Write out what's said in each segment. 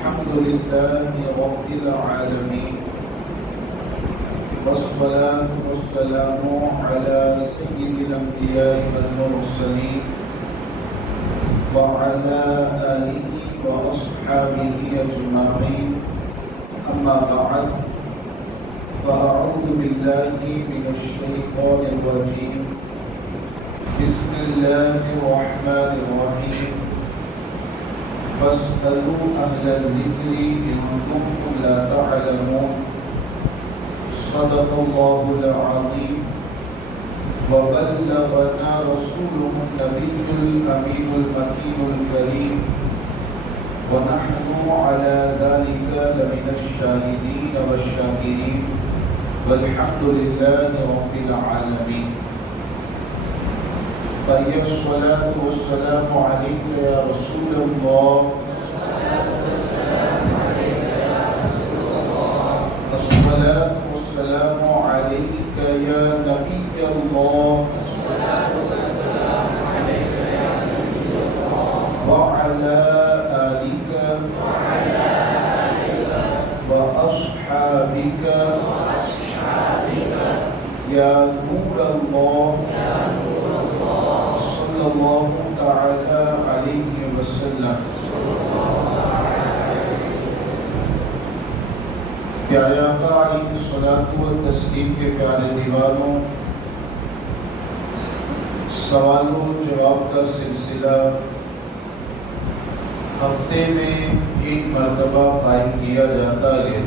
الحمد لله رب العالمين، والصلاة والسلام على سيد الأنبياء والمرسلين وعلى آله وأصحابه أجمعين. أما بعد، فأعوذ بالله من الشيطان الرجيم. بسم الله الرحمن الرحيم. فاسألوا أهل الذكر إن كنتم لا تعلمون. صدق الله العظيم. وبلغنا رسوله النبي الأمين المكين الكريم، ونحن على ذلك لمن الشاهدين والشاكرين، والحمد لله رب العالمين. فهي الصلاة والسلام عليك يا رسول الله. الصلاة والسلام عليك يا نبي الله. وعلى آلك وأصحابك يا نور الله صلى الله تعالى عليه وسلم. پیارے آقا علیہ الصلوۃ والتسلیم کے پیارے دیوانوں، سوال و جواب کا سلسلہ ہفتے میں ایک مرتبہ قائم کیا جاتا ہے،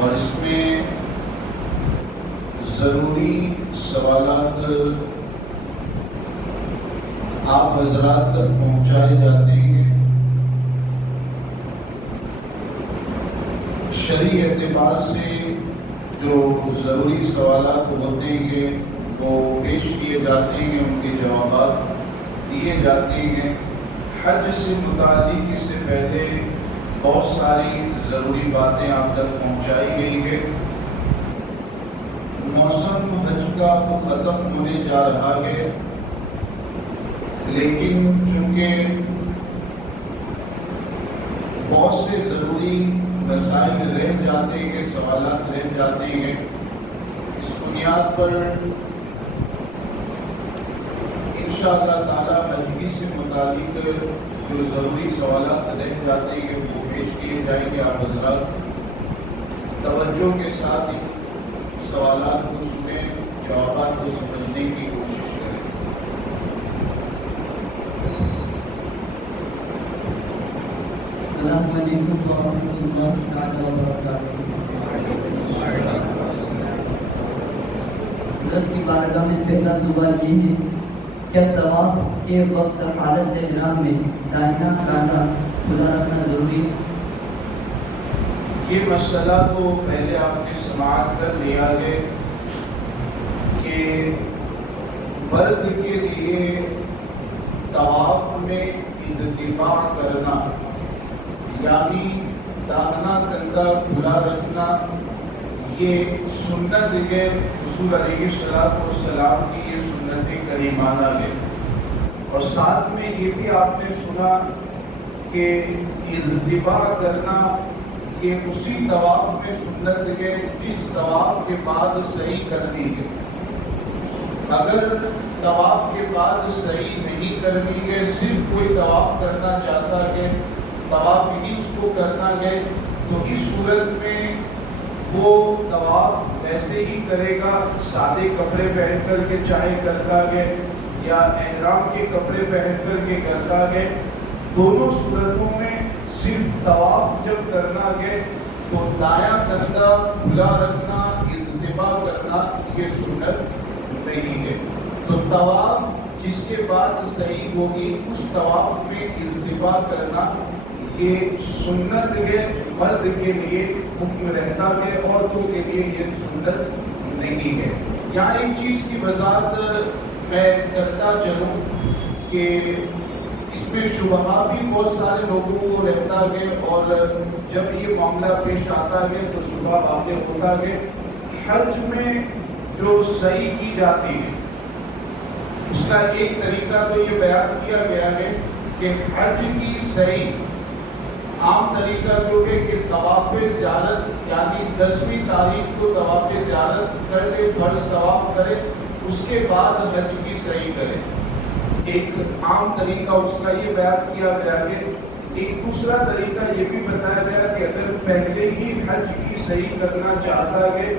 اور اس میں ضروری سوالات آپ حضرات تک پہنچائے جاتے ہیں۔ شرعی اعتبار سے جو ضروری سوالات ہوتے ہیں وہ پیش کیے جاتے ہیں، ان کے جوابات دیے جاتے ہیں۔ حج سے متعلق اس سے پہلے بہت ساری ضروری باتیں آپ تک پہنچائی گئی ہیں۔ موسم حج کا ختم ہونے جا رہا ہے، لیکن چونکہ بہت سے ضروری مسائل رہ جاتے ہیں، سوالات رہ جاتے ہیں، اس بنیاد پر انشاءاللہ تعالی حج سے متعلق جو ضروری سوالات رہ جاتے ہیں وہ پیش کیے جائیں گے۔ آپ حضرات توجہ کے ساتھ سوالات کو سنیں، جوابات کو سمجھنے کی کوشش کریں۔ السلام علیکم ورحمۃ اللہ تعالی وبرکاتہ۔ حضرت کی بارگاہ میں پہلا سوال یہ ہے، کیا طواف کے وقت حالت احرام میں دائیں کاندھا کھلا رکھنا ضروری ہے؟ یہ مسئلہ تو پہلے آپ نے سماعت کر لیا ہے کہ مرد کے لیے طواف میں اضطجاع کرنا، یعنی داہنا کندھا کھلا رکھنا، یہ سنت ہے، حضور علیہ السلام کی یہ سنت کریمانہ ہے۔ اور ساتھ میں یہ بھی آپ نے سنا کہ اضطجاع کرنا یہ اسی طواف میں سنت ہے جس طواف کے بعد سعی کرنی ہے۔ اگر طواف کے بعد سعی نہیں کرنی ہے، صرف کوئی طواف کرنا چاہتا ہے، طواف ہی اس کو کرنا ہے، تو اس صورت میں وہ طواف ویسے ہی کرے گا، سادے کپڑے پہن کر کے چاہے کرتا ہے یا احرام کے کپڑے پہن کر کے کرتا ہے۔ دونوں صورتوں میں صرف طواف جب کرنا ہے تو دایاں کندھا کھلا رکھنا، اضطجاع کرنا یہ سنت نہیں ہے۔ تو طواف جس کے بعد صحیح ہوگی اس طواف میں اضطجاع کرنا یہ سنت ہے، مرد کے لیے حکم رہتا ہے، عورتوں کے لیے یہ سنت نہیں ہے۔ یہاں ایک چیز کی وضاحت میں کرتا چلوں کہ اس میں شبہہ بھی بہت سارے لوگوں کو رہتا ہے، اور جب یہ معاملہ پیش آتا ہے تو شبہ واقع ہوتا ہے۔ حج میں جو سعی کی جاتی ہے اس کا ایک طریقہ تو یہ بیان کیا گیا ہے کہ حج کی صحیح عام طریقہ جو ہے کہ طواف زیارت یعنی 10ویں تاریخ کو طواف زیارت کر لے، فرض طواف کرے، اس کے بعد حج کی صحیح کرے. ایک عام طریقہ اس کا یہ بیان کیا گیا ہے. ایک دوسرا طریقہ یہ بھی بتایا گیا کہ اگر پہلے ہی حج کی صحیح کرنا چاہتا ہے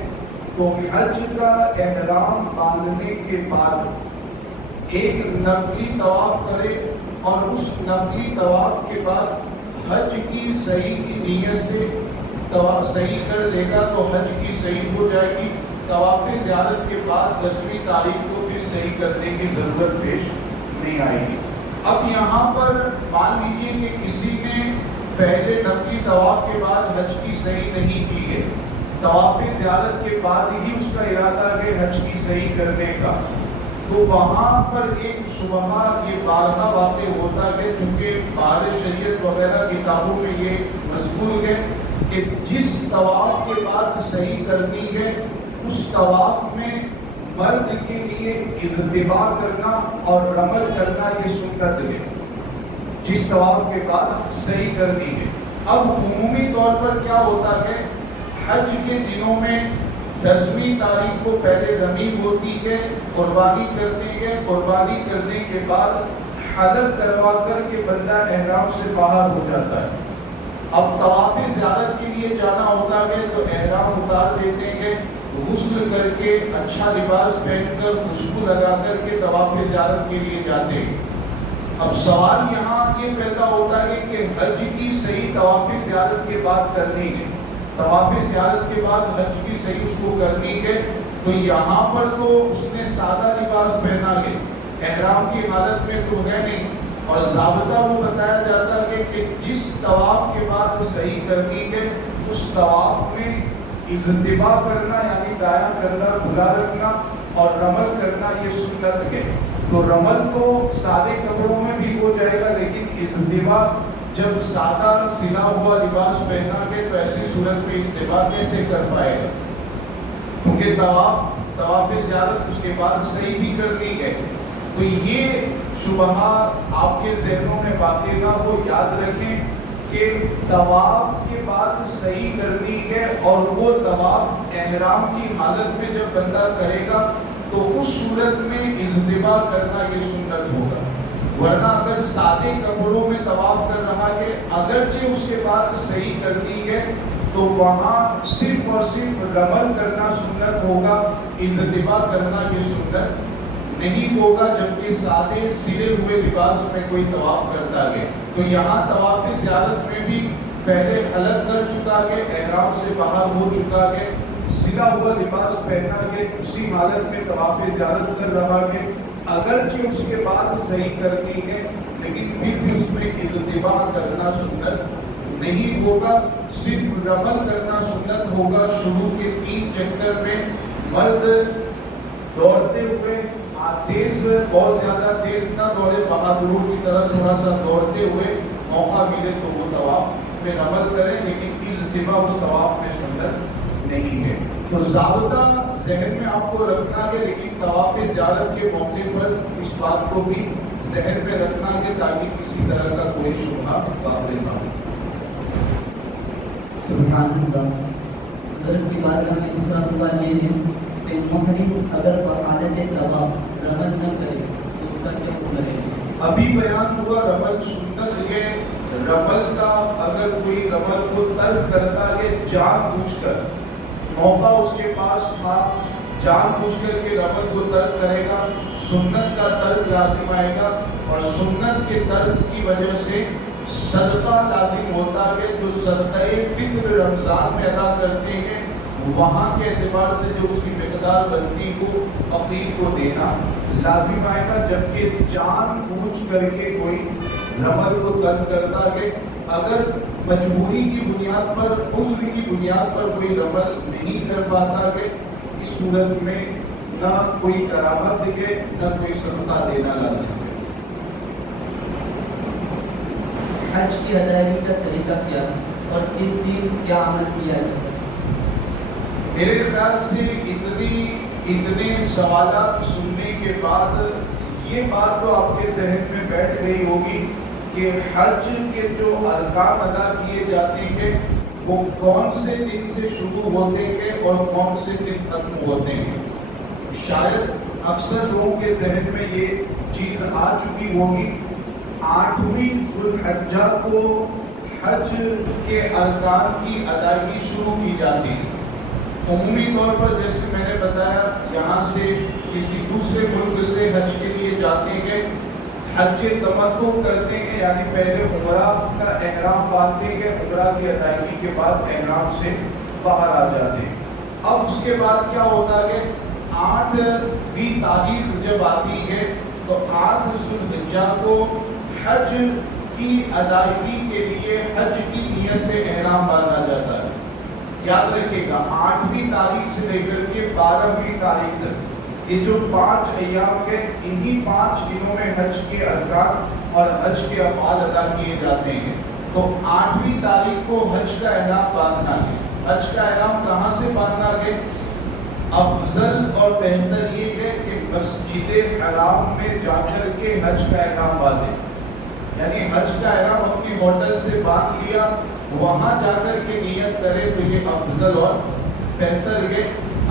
تو حج کا احرام باندھنے کے بعد ایک نفلی طواف کرے اور اس نفلی طواف کے بعد حج کی صحیح کی نیت سے طواف صحیح کر لے گا تو حج کی صحیح ہو جائے گی. طواف زیارت کے بعد 10ویں تاریخ کو پھر صحیح کرنے کی ضرورت پیش نہیں آئے گی. اب یہاں پر مان لیجئے کہ کسی نے پہلے نفلی طواف کے بعد حج کی صحیح نہیں کی ہے، طواف زیارت کے بعد ہی اس کا ارادہ ہے حج کی صحیح کرنے کا، تو وہاں پر ایک شبہہ یہ بارہا واقع ہوتا ہے، چونکہ بار شریعت وغیرہ کتابوں میں یہ مذکور ہے کہ جس طواف کے بعد صحیح کرنی ہے اس طواف میں مرد کے لیے اضطباع کرنا اور رمل کرنا یہ سنت ہے، جس طواف کے بعد صحیح کرنی ہے. اب عمومی طور پر کیا ہوتا ہے، حج کے دنوں میں 10ویں تاریخ کو پہلے رمی ہوتی ہے، قربانی کرتے ہیں، قربانی کرنے کے بعد حلق کروا کر کے بندہ احرام سے باہر ہو جاتا ہے. اب طواف زیارت کے لیے جانا ہوتا ہے تو احرام اتار دیتے ہیں، غسل کر کے اچھا لباس پہن کر خوشبو لگا کر کے طواف زیارت کے لیے جاتے ہیں. اب سوال یہاں یہ پیدا ہوتا ہے کہ حج کی صحیح طواف زیارت کے بعد کرنی ہے، طواف زیارت کے بعد حج کی صحیح اس کو کرنی ہے، تو یہاں پر تو اس نے سادہ لباس پہنا ہے، احرام کی حالت میں تو ہے نہیں، اور ضابطہ وہ بتایا جاتا ہے کہ جس طواف کے بعد صحیح کرنی ہے اس طواف میں اضطباع کرنا یعنی دایاں کندھا کھلا رکھنا اور رمل کرنا یہ سنت ہے. تو رمل تو سادے کپڑوں میں بھی ہو جائے گا، لیکن اضطباع جب سادہ سلا ہوا لباس پہنا ہے تو ایسی صورت میں اضطباع کیسے کر پائے گا، کیونکہ طواف زیارت اس کے بعد صحیح بھی کرنی ہے. تو یہ شبہہ آپ کے ذہنوں میں واقع نہ ہو، یاد رکھیں کہ طواف کے بعد صحیح کرنی ہے اور وہ طواف احرام کی حالت میں جب بندہ کرے گا تو اس صورت میں اضطباع کرنا یہ سنت ہوگا. ورنہ اگر سادے کپڑوں میں طواف کر رہا ہے اگرچہ اس کے بعد صحیح کرنی ہے تو وہاں صرف اور صرف رمل کرنا سنت ہوگا، اضطباع کرنا یہ سنت نہیں ہوگا، جبکہ سادے سلے ہوئے لباس میں کوئی طواف کرتا ہے. تو یہاں طواف زیارت میں بھی پہلے حلق کر چکا ہے، احرام سے باہر ہو چکا ہے، سلا ہوا لباس پہنا ہے، اسی حالت میں طواف زیارت کر رہا ہے، اگرچہ اس کے بعد صحیح کرنی ہے لیکن پھر بھی اس میں اضطباع کرنا سنت نہیں ہوگا، صرف رمل کرنا سنت ہوگا. شروع کے 3 چکر میں مرد دوڑتے ہوئے تیز، بہت زیادہ تیز نہ دوڑے، بہادروں کی طرح تھوڑا سا دوڑتے ہوئے موقع ملے تو وہ طواف میں رمل کریں، لیکن اضطباع اس طواف میں سنت نہیں ہے. تو ضابطہ ذہن میں آپ کو رکھنا ہے، لیکن طواف زیارت کے موقع پر اس بات کو بھی ذہن میں رکھنا ہے تاکہ کسی طرح کا کوئی شبہہ واقع نہ ہو. سبحان اللہ. حضرت کی بارگاہ میں دوسرا سوال یہ ہے کہ محرم اگر حالت طواف رمل نہ کرے تو اس کا کیا حکم ہے؟ ابھی بیان ہوا رمل سنت ہے. رمل کا اگر کوئی رمل کو ترک کرتا ہے جان بوجھ کر، موقع اس کے پاس تھا، جان بوجھ کر کے رمل کو ترک کرے گا، سنت کا ترک لازم آئے گا، اور سنت کے ترک کی وجہ سے صدقہ لازم ہوتا ہے. جو صدقہ فطر رمضان میں ادا کرتے ہیں وہاں کے اعتبار سے جو اس کی مقدار بنتی ہو فقیر کو دینا لازم آئے گا. جبکہ جان بوجھ کر کے کوئی رمل کو ترک کرتا ہے، اگر مجبوری کی بنیاد پر، عذر کی بنیاد پر کوئی رمل نہیں کر پاتا ہے، اس صورت میں نہ کوئی کراہت ہے نہ کوئی صدقہ دینا لازم ہے. حج کی ادائیگی کا طریقہ کیا ہے اور کس دن کیا عمل کیا جاتا ہے؟ میرے خیال سے اتنے سوالات سننے کے بعد یہ بات تو آپ کے ذہن میں بیٹھ گئی ہوگی کہ حج کے جو ارکان ادا کیے جاتے ہیں وہ کون سے دن سے شروع ہوتے ہیں اور کون سے دن ختم ہوتے ہیں. شاید اکثر لوگوں کے ذہن میں یہ چیز آ چکی ہوگی. 8ویں ذو الحجہ کو حج کے ارکان کی ادائیگی شروع کی جاتی ہے. عمومی طور پر جیسے میں نے بتایا یہاں سے کسی دوسرے ملک سے حج کے لیے جاتے ہیں, حج تمتع کرتے ہیں, یعنی پہلے عمرہ کا احرام باندھتے ہیں, عمرہ کی ادائیگی کے بعد احرام سے باہر آ جاتے ہیں. اب اس کے بعد کیا ہوتا ہے کہ 8ویں تاریخ جب آتی ہے تو 8 ذو الحجہ کو حج کی ادائیگی کے لیے حج کی نیت سے احرام باندھا جاتا ہے. یاد رکھیے گا 8ویں تاریخ سے لے کر کے 12ویں تاریخ تک یہ جو 5 ایام کے انہی 5 دنوں میں حج کے ارکان اور حج کے افعال ادا کیے جاتے ہیں. تو 8ویں تاریخ کو حج کا احرام باندھنا ہے. حج کا احرام کہاں سے باندھنا ہے؟ افضل اور بہتر یہ ہے کہ مسجد حرام میں جا کر کے حج کا احرام باندھیں. یعنی حج کا احرام اپنی ہوٹل سے باندھ لیا, وہاں جا کر کے نیت کرے تو یہ افضل اور بہتر ہے.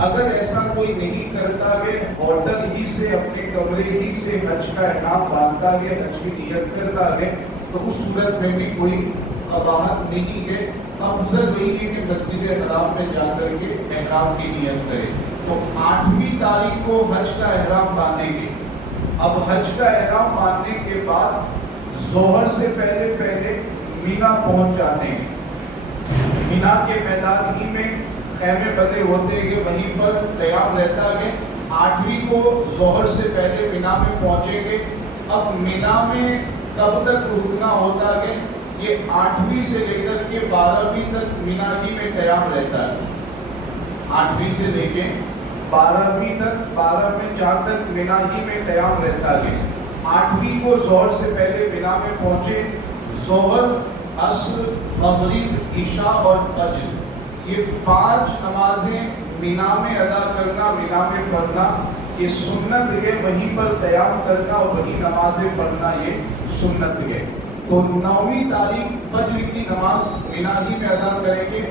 اگر ایسا کوئی نہیں کرتا کہ ہوٹل ہی سے اپنے کمرے ہی سے حج کا احرام باندھتا ہے, حج کی نیت کرتا ہے, تو اس صورت میں بھی کوئی قباحت نہیں ہے. افضل وہی ہے کہ مسجد حرام میں جا کر کے احرام کی نیت کرے. تو 8ویں تاریخ کو حج کا احرام باندھیں گے. اب حج کا احرام باندھنے کے بعد ظہر سے پہلے مینا پہنچ جاتے ہیں. مینا کے میدان ہی میں خیمے بندے ہوتے ہیں کہ وہیں پر قیام رہتا ہے. 8ویں کو ظہر سے پہلے مینا میں پہنچیں گے. اب مینا میں کب تک رکنا ہوتا ہے؟ یہ 8ویں سے لے کر کے 12ویں تک مینا ہی میں قیام رہتا ہے. 8ویں سے لے کے 12ویں تک, 12 میں 4 تک مینا ہی میں قیام رہتا ہے. 8ویں کو ظہر سے پہلے مینا میں پہنچے. ظہر, عصر, مغرب, عشاء اور فجر یہ 5 نمازیں مینا میں ادا کرنا, مینا میں پڑھنا یہ سنت ہے. وہیں پر قیام کرنا اور وہیں نمازیں پڑھنا یہ سنت ہے. تو 9ویں تاریخ فجر کی نماز مینا ہی میں ادا کریں گے.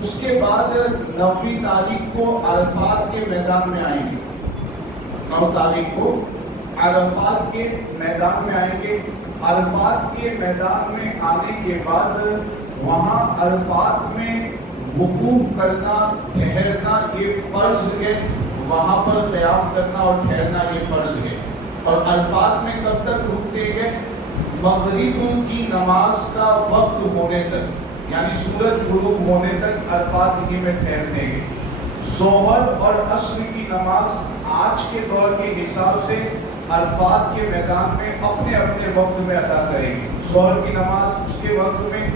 اس کے بعد 9ویں تاریخ کو عرفات کے میدان میں آئیں گے. 9 تاریخ کو عرفات کے میدان میں آئیں گے. عرفات کے میدان میں آنے کے بعد وہاں عرفات میں وقوف کرنا, ٹھہرنا یہ فرض ہے. وہاں پر قیام کرنا اور ٹھہرنا یہ فرض ہے. اور عرفات میں کب تک رکتے ہیں؟ مغرب کی نماز کا وقت ہونے تک, یعنی سورج غروب ہونے تک عرفات ہی میں ٹھہرتے ہیں. ظہر اور عصر کی نماز آج کے دور کے حساب سے عرفات کے میدان میں اپنے اپنے وقت میں ادا کریں گے. ظہر کی نماز اس کے وقت میں,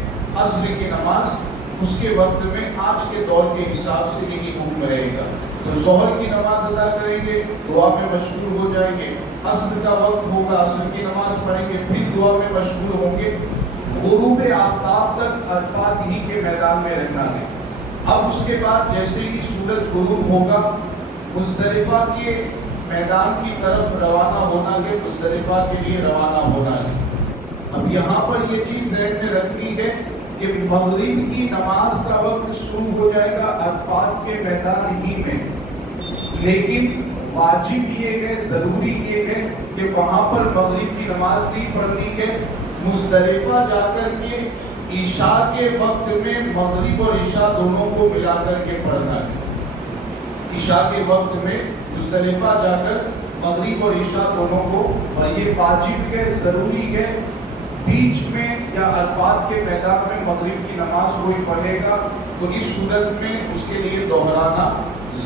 عصر کی نماز اس کے وقت میں. آج کے دور کے حساب سے یہی حکم رہے گا. تو ظہر کی نماز ادا کریں گے, دعا میں مشغول ہو جائیں گے. عصر کا وقت ہوگا, عصر کی نماز پڑھیں گے, پھر دعا میں مشغول ہوں گے. غروب آفتاب تک عرفات ہی کے میدان میں رہنا ہے. اب اس کے بعد جیسے ہی سورج غروب ہوگا مزدلفہ کے میدان کی طرف روانہ ہونا ہے, مزدلفہ کے لیے روانہ ہونا ہے. اب یہاں پر یہ چیز ذہن میں رکھنی ہے کہ مغرب کی نماز کا وقت شروع ہو جائے گا عرفات کے میدان ہی میں, لیکن واجب یہ ہے, ضروری یہ ہے کہ وہاں پر مغرب کی نماز نہیں پڑھنی ہے. مزدلفہ جا کر کے عشاء کے وقت میں مغرب اور عشاء دونوں کو ملا کر کے پڑھنا ہے. عشاء کے وقت میں مزدلفہ جا کر مغرب اور عشاء دونوں کو, اور یہ واجب ہے, ضروری ہے. بیچ میں یا عرفات کے میدان میں مغرب کی نماز کوئی پڑھے گا تو اس صورت میں اس کے لیے دہرانا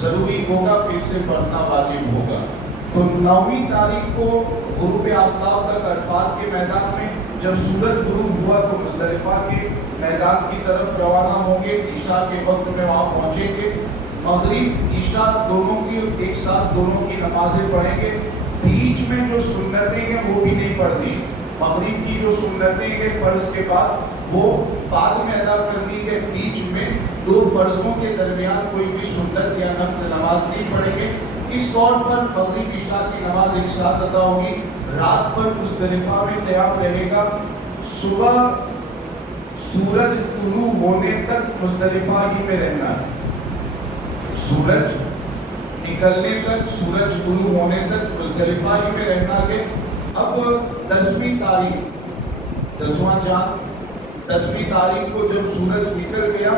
ضروری ہوگا, پھر سے پڑھنا واجب ہوگا. تو 9ویں تاریخ کو غروب آفتاب تک عرفات کے میدان میں, جب سورج غروب ہوا تو مزدلفہ کے میدان کی طرف روانہ ہوں گے. عشاء کے وقت میں وہاں پہنچیں گے. مغرب عشاء دونوں کی ایک ساتھ دونوں کی نمازیں پڑھیں گے. بیچ میں جو سنتیں ہیں وہ بھی نہیں پڑھنی. مغرب کی جو سنتیں ہیں فرض کے بعد وہ بعد میں ادا کرنی ہے. بیچ میں 2 فرضوں کے درمیان کوئی بھی سنت یا نفل نماز نہیں پڑھیں گے. اس طور پر مغرب عشاء کی نماز ایک ساتھ ادا ہوگی. رات پر مزدلفہ میں قیام رہے گا. صبح سورج طلوع ہونے تک مزدلفہ ہی میں رہنا ہے. سورج نکلنے تک، سورج طلوع ہونے تک مزدلفہ ہی میں رہنا ہے. اب 10ویں تاریخ، 10واں چاند، 10ویں تاریخ کو جب سورج نکل گیا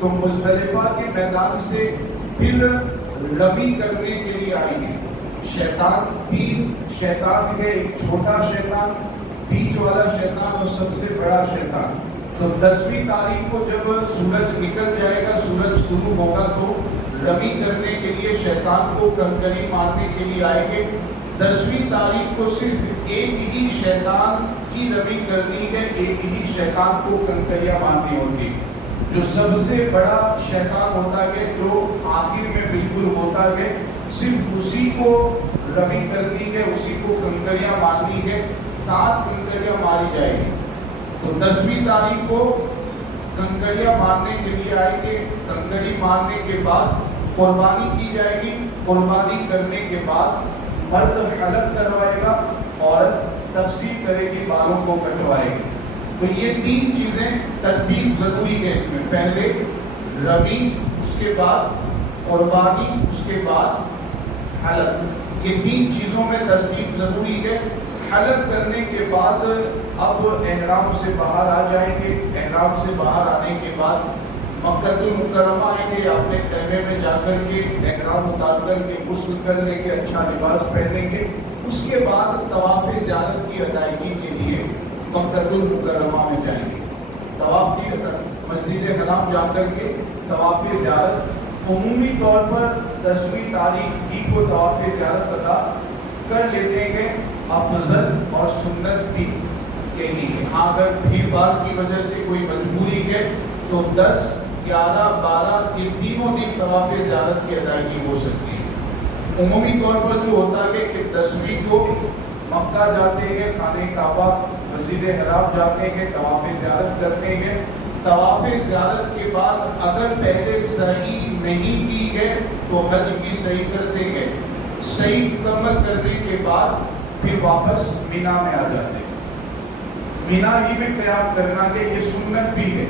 تو مزدلفہ کے میدان سے پھر رمی کرنے کے لیے آئیں گے. شیطان، 3 شیطان ہے، ایک چھوٹا شیطان، بیچ والا شیطان اور سب سے بڑا شیطان. تو 10ویں تاریخ کو جب سورج نکل جائے گا، سورج طلوع ہوگا تو رمی کرنے کے لیے شیطان کو کنکری مارنے کے لیے آئیں گے. 10ویں تاریخ کو صرف ایک ہی شیطان کی رمی کرنی ہے، ایک ہی شیطان کو کنکریاں مارنی ہوتی. جو سب سے بڑا شیطان ہوتا ہے، جو آخر میں بالکل ہوتا ہے، صرف اسی کو رمی کرنی ہے، اسی کو کنکریاں مارنی ہے. 7 کنکریاں ماری جائیں گی. تو 10ویں تاریخ کو کنکریاں مارنے کے لیے آئیں گے. کنکری مارنے کے بعد قربانی کی جائے گی. قربانی کرنے کے بعد مرد حلق کروائے گا، عورت تقسیم کرے گی، بالوں کو کٹوائے گی. تو یہ 3 چیزیں ترتیب ضروری ہے اس میں. پہلے رمی، اس کے بعد قربانی، اس کے بعد حلق. یہ 3 چیزوں میں ترتیب ضروری ہے. حلق کرنے کے بعد اب احرام سے باہر آ جائیں گے. احرام سے باہر آنے کے بعد مکہ المکرمہ آئیں گے. اپنے خیمے میں جا کر کے احرام اتار کر کے غسل کر لیں گے، اچھا لباس پہنیں گے. اس کے بعد طواف زیارت کی ادائیگی کے لیے مکہ المکرمہ میں جائیں گے. طواف کی مسجد حرام جا کر کے طواف زیارت عمومی طور پر 10ویں تاریخ ہی کو طواف زیارت ادا کر لیتے ہیں. افضل اور سنت بھی یہی ہے. ہاں اگر بھیڑ بھاڑ کی وجہ سے کوئی مجبوری ہے تو 10، 11، 12 یہ تینوں دن طواف زیارت کی ادائیگی ہو سکتی ہے. عمومی طور پر جو ہوتا ہے کہ 10ویں کو مکہ جاتے ہیں، خانہ کعبہ، مسجد حرام جاتے ہیں، طواف زیارت کرتے ہیں. طواف زیارت کے بعد اگر پہلے صحیح نہیں کی ہے تو حج کی صحیح کرتے ہیں. صحیح مکمل کرنے کے بعد پھر واپس مینا میں آ جاتے ہیں. مینا ہی میں قیام کرنا کہ یہ سنت بھی ہے.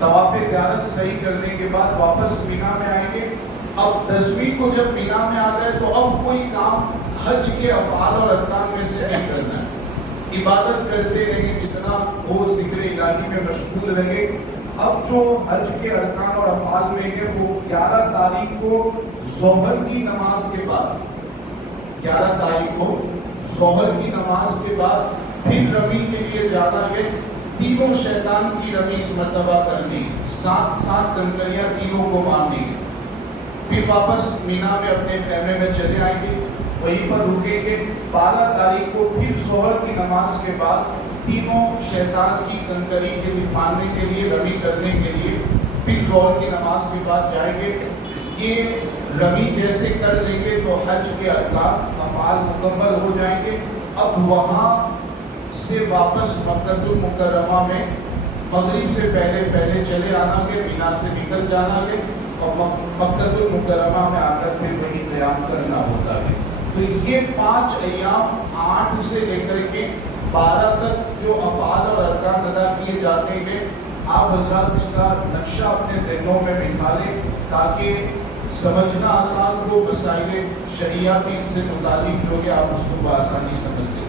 طواف زیارت صحیح کرنے کے بعد واپس مینا میں آئیں گے. اب 10ویں کو جب مینا میں آ گئے تو اب کوئی کام حج کے افعال اور ارکان میں سے نہیں کرنا ہے. عبادت کرتے رہیں جتنا ہو، ذکر الہی میں مشغول رہے. اب جو حج کے ارکان اور افعال میں ہے وہ 11 تاریخ کو ظہر کی نماز کے بعد، 11 تاریخ کو ظہر کی نماز کے بعد پھر رمی کے لیے جانا ہے. تینوں شیطان کی رمی اس مرتبہ کرنی، 7 کنکریاں تینوں کو مارنی ہے. پھر واپس مینا میں اپنے خیمے میں چلے آئیں گے، وہیں پر رکیں گے. 12 تاریخ کو پھر ظہر کی نماز کے بعد تینوں شیطان کی کنکری کے مارنے کے لیے، رمی کرنے کے لیے پھر ظہر کی نماز کے بعد جائیں گے. یہ رمی جیسے کر لیں گے تو حج کے ارکان افعال مکمل ہو جائیں گے. اب وہاں سے واپس مکہ المکرمہ میں مغرب سے پہلے چلے آنا گے، مینا سے نکل جانا گے اور مکہ المکرمہ میں آ کر پھر وہی قیام کرنا ہوتا ہے. تو یہ 5 ایام 8 سے لے کر کے 12 تک جو افعال اور ارکان ادا کیے جاتے ہیں، آپ حضرات اس کا نقشہ اپنے ذہنوں میں بٹھا لیں تاکہ سمجھنا آسان ہو. مسائل شریعہ بھی سے متعلق جو ہے آپ اس کو بآسانی سمجھ سکیں.